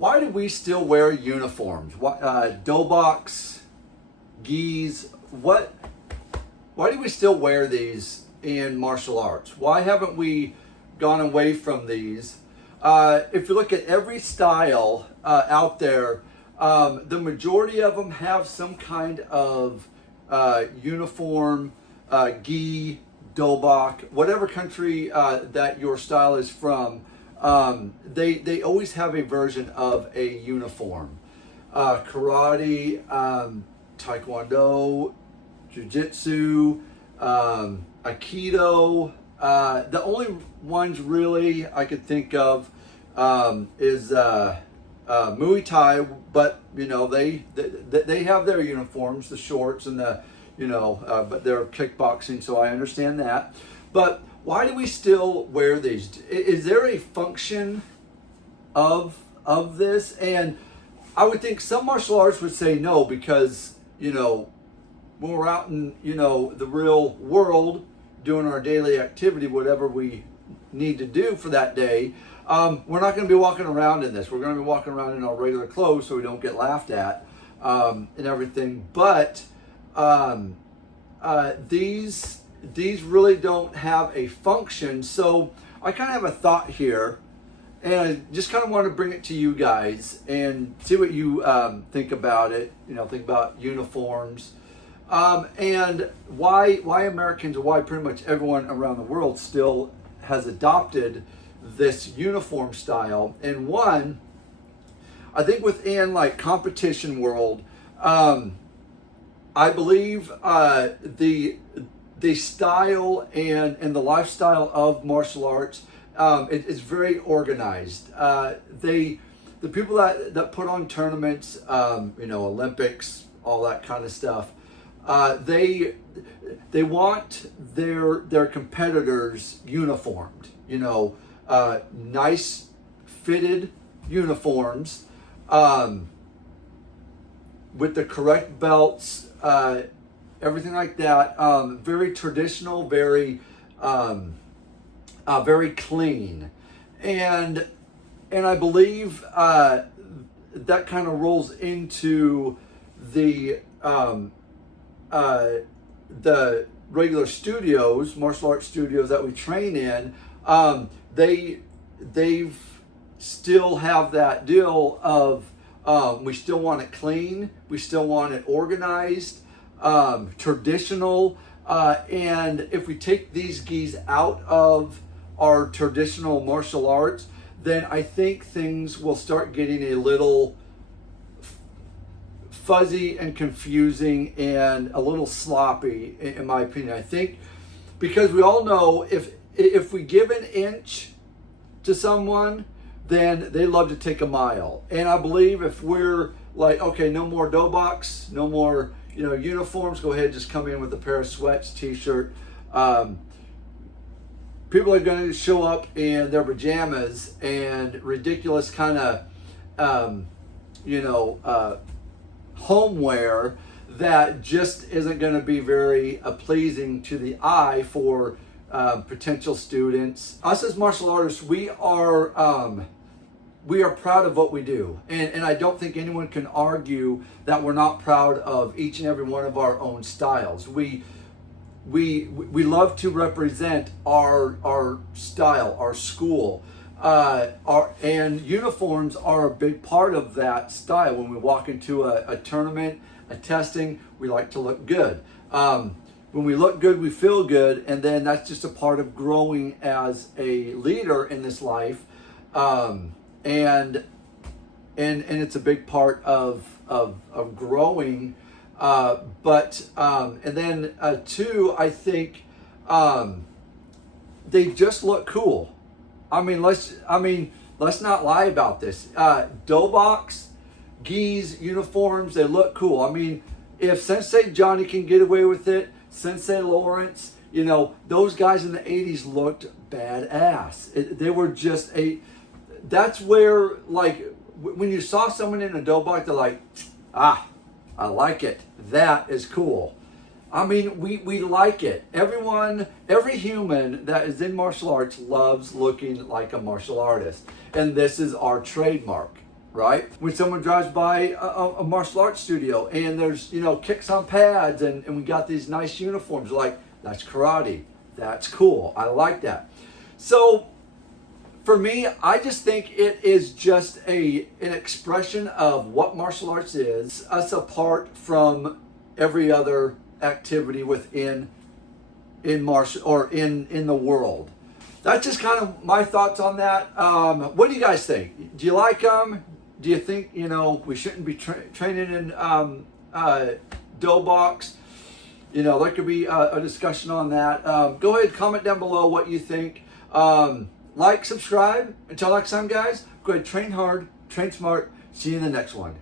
why do we still wear uniforms? Dobaks, gis, why do we still wear these in martial arts? Why haven't we gone away from these? If you look at every style out there, the majority of them have some kind of uniform, gi, dobak, whatever country that your style is from. They always have a version of a uniform. Karate, taekwondo, jiu-jitsu, aikido. The only ones really I could think of is Muay Thai, but you know they have their uniforms, the shorts and the but they're kickboxing, so I understand that. But why do we still wear these? Is there a function of this? And I would think some martial arts would say no, because when we're out in the real world doing our daily activity, whatever we need to do for that day, we're not going to be walking around in this. We're going to be walking around in our regular clothes so we don't get laughed at and everything. But these really don't have a function. So I kind of have a thought here, and I just kind of want to bring it to you guys and see what you think about it. Think about uniforms. And why Americans, or why pretty much everyone around the world still has adopted this uniform style. And one, I think within like competition world, I believe the style and the lifestyle of martial arts is very organized. The people that put on tournaments, Olympics, all that kind of stuff. They want their competitors uniformed, nice fitted uniforms, with the correct belts, everything like that. Very traditional, very clean, and I believe that kind of rolls into the regular studios, martial arts studios that we train in. They've still have that deal of we still want it clean, we still want it organized, traditional, and if we take these gis out of our traditional martial arts, then I think things will start getting a little fuzzy and confusing and a little sloppy, in my opinion. I think because we all know if we give an inch to someone, then they love to take a mile. And I believe if we're like, okay, no more dobaks, no more uniforms, go ahead, just come in with a pair of sweats, t-shirt. People are going to show up in their pajamas and ridiculous kind of homeware that just isn't going to be very pleasing to the eye for potential students. Us as martial artists, we are proud of what we do, and I don't think anyone can argue that we're not proud of each and every one of our own styles. We love to represent our style, our school. And uniforms are a big part of that style. When we walk into a tournament, a testing, we like to look good. When we look good, we feel good, and then that's just a part of growing as a leader in this life. And it's a big part of growing. And then two, I think they just look cool. Let's not lie about this. Dobaks, gis, uniforms, they look cool. If Sensei Johnny can get away with it, Sensei Lawrence, those guys in the 80s looked badass. They were just that's where, like, when you saw someone in a dobak, they're like, I like it. That is cool. We like it. Every human that is in martial arts loves looking like a martial artist. And this is our trademark. right? When someone drives by a martial arts studio and there's, you know, kicks on pads and we got these nice uniforms, like, that's karate. That's cool. I like that. So for me, I just think it is just an expression of what martial arts is, us apart from every other activity within martial or in the world. That's just kind of my thoughts on that. What do you guys think? Do you like them? Do you think, you know, we shouldn't be training in dough box? You know, there could be a discussion on that. Go ahead, comment down below what you think. Like, subscribe. Until next time, guys, go ahead, train hard, train smart. See you in the next one.